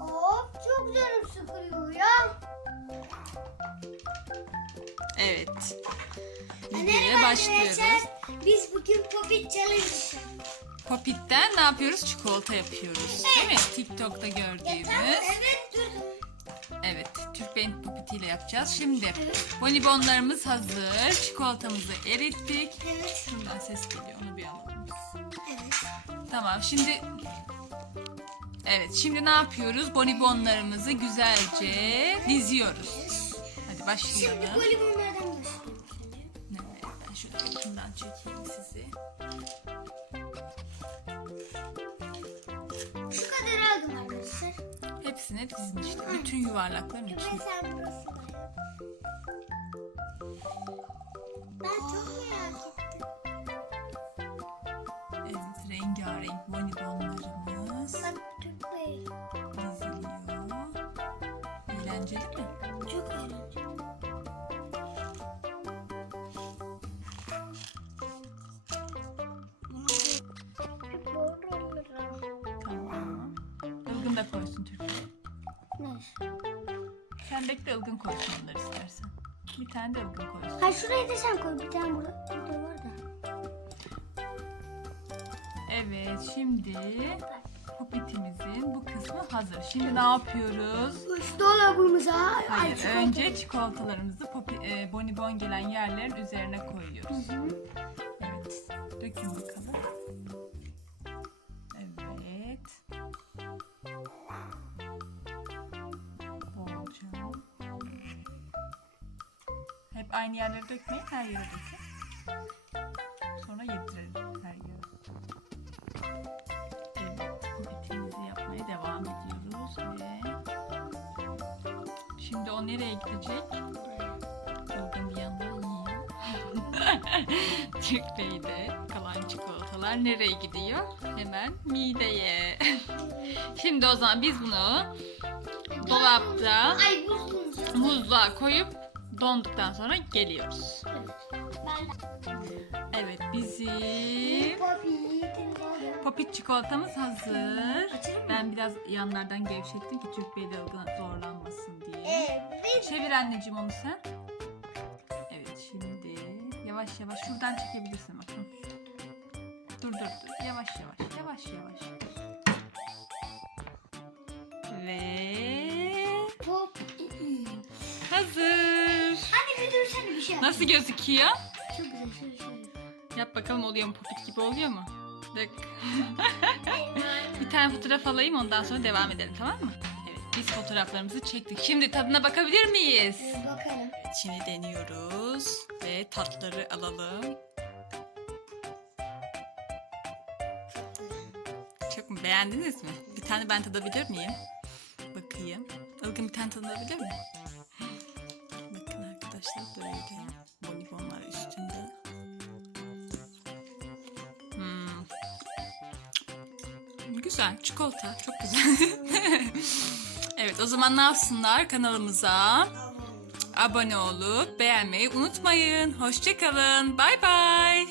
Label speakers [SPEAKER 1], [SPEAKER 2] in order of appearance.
[SPEAKER 1] Of çok canım sıkılıyor ya.
[SPEAKER 2] Evet.
[SPEAKER 1] Merhaba
[SPEAKER 2] Videoya başlıyoruz.
[SPEAKER 1] arkadaşlar. Biz bugün Popit Challenge
[SPEAKER 2] Popit'ten ne yapıyoruz? Çikolata yapıyoruz. Değil mi? TikTok'ta gördüğümüz.
[SPEAKER 1] Evet durdum.
[SPEAKER 2] Evet. Türk Bey'in popitiyle yapacağız. Şimdi
[SPEAKER 1] Evet.
[SPEAKER 2] bonibonlarımız hazır. Çikolatamızı erittik.
[SPEAKER 1] Evet.
[SPEAKER 2] Şuradan ses geliyor. Onu bir alalım.
[SPEAKER 1] Evet.
[SPEAKER 2] Tamam. Şimdi Evet. Şimdi ne yapıyoruz? Bonibonlarımızı güzelce diziyoruz. Hadi başlayalım.
[SPEAKER 1] Şimdi voleybollardan başlayalım.
[SPEAKER 2] Evet, ben şöyle yakından çekeyim sizi. Hepsini dizin işte. Bütün yuvarlakların içine.
[SPEAKER 1] sen burası Ben çok merak ettim.
[SPEAKER 2] Evet, rengarenk bonibonlarımız
[SPEAKER 1] Bak Türk Bey.
[SPEAKER 2] diziliyor. Eğlenceli mi?
[SPEAKER 1] Çok eğlenceli.
[SPEAKER 2] Tamam. Ilgın da koysun Türkiye. Sen bekle Ilgın koysun onları istersen. Bir tane de Ilgın koysun.
[SPEAKER 1] Ha şuraya da sen koy. Bir tane burada, burada var da.
[SPEAKER 2] Evet, şimdi popitimizin bu kısmı hazır. Şimdi ne yapıyoruz?
[SPEAKER 1] Üç dolabımıza
[SPEAKER 2] Hayır,
[SPEAKER 1] çikolata-
[SPEAKER 2] önce çikolatalarımızı popi, e, bonibon gelen yerlerin üzerine koyuyoruz.
[SPEAKER 1] Hı.
[SPEAKER 2] Evet. Aynı yerlere dökmeyin, her yere dökün. Sonra yedirelim her yere. Evet, popitimizi yapmaya devam ediyoruz ve şimdi o nereye gidecek? Bir yandan yiyor. Türk Bey'de kalan çikolatalar nereye gidiyor? Hemen mideye. Şimdi o zaman biz bunu dolapta
[SPEAKER 1] Ay
[SPEAKER 2] buzluğa koyup donduktan sonra geliyoruz. Evet bizim popit çikolatamız hazır. Ben biraz yanlardan gevşettim ki Türk Bey de zorlanmasın diye. Çevir anneciğim onu sen. Evet şimdi yavaş yavaş şuradan çekebilirsin bakın. Dur dur dur yavaş yavaş yavaş yavaş. Ve
[SPEAKER 1] Pop.
[SPEAKER 2] hazır.
[SPEAKER 1] Şey.
[SPEAKER 2] Nasıl gözüküyor?
[SPEAKER 1] Çok güzel şöyle şöyle.
[SPEAKER 2] Yap bakalım oluyor mu popit gibi oluyor mu? Dık. Bir tane fotoğraf alayım ondan sonra devam edelim tamam mı? Evet biz fotoğraflarımızı çektik. Şimdi tadına bakabilir miyiz?
[SPEAKER 1] Bakalım.
[SPEAKER 2] Şimdi deniyoruz ve tatları alalım. Çok mu beğendiniz mi? Bir tane ben tadabilir miyim? Bakayım. Ilgın bir tane tadabilir mi? Arkadaşlar böyle bonibonlar üstünde. Hmm. Güzel çikolata çok güzel. evet o zaman ne yapsınlar kanalımıza? abone olup beğenmeyi unutmayın. Hoşçakalın. Bay bay.